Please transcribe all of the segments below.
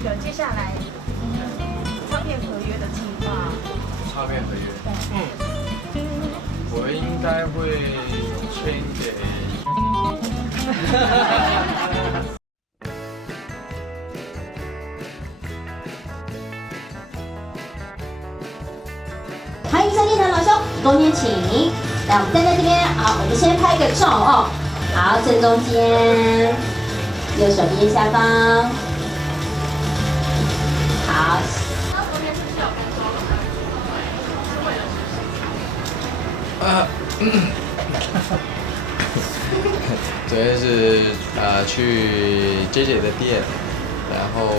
接下来唱片合约的计划。唱片合约，我应该会签给。欢迎三天堂老兄，恭天请。来，我们站在这边，好，我们先拍个照哦。好，正中间，右手边下方。好。昨天是去 JJ 的店，然后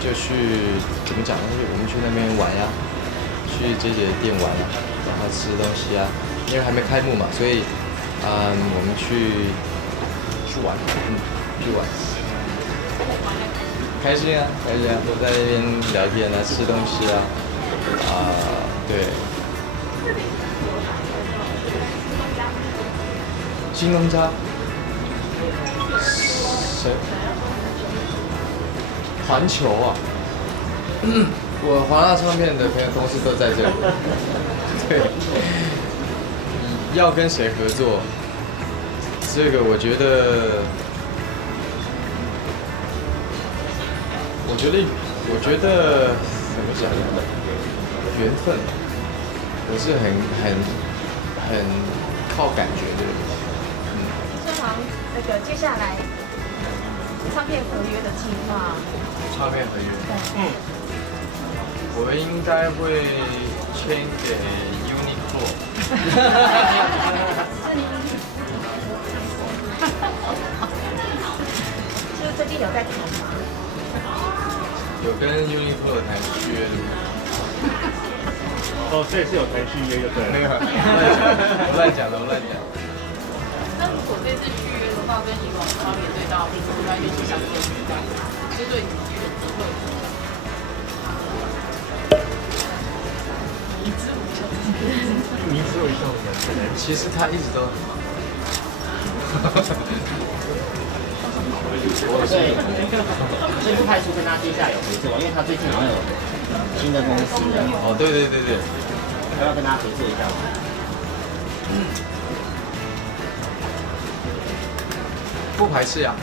就去怎么讲呢？我们去那边玩呀，去 JJ 的店玩呀，然后吃东西啊，因为还没开幕嘛，所以我们去玩，去玩，开心啊，开心啊，都在那边聊天啊，吃东西啊，对。新东家，谁？环球啊！我华纳唱片的朋友公司都在这里。对，要跟谁合作？这个我觉得怎么讲呢？缘分，我是很靠感觉的人。接下来唱片合约的计划。唱片合约，我应该会签给 Uniqlo。就是最近有在谈吗？有跟 Uniqlo 谈续约的。哦，所以是有谈续约就对了。没有，我乱讲了。那如果这次续约的话，跟以往差别最大，应该就是相对就对你有机会。你只有一项人，其实他一直都很忙。所以不排除跟他接下来有合作，因为他最近好像有新的公司了。哦，对，要不要跟他合作一下？不排斥呀。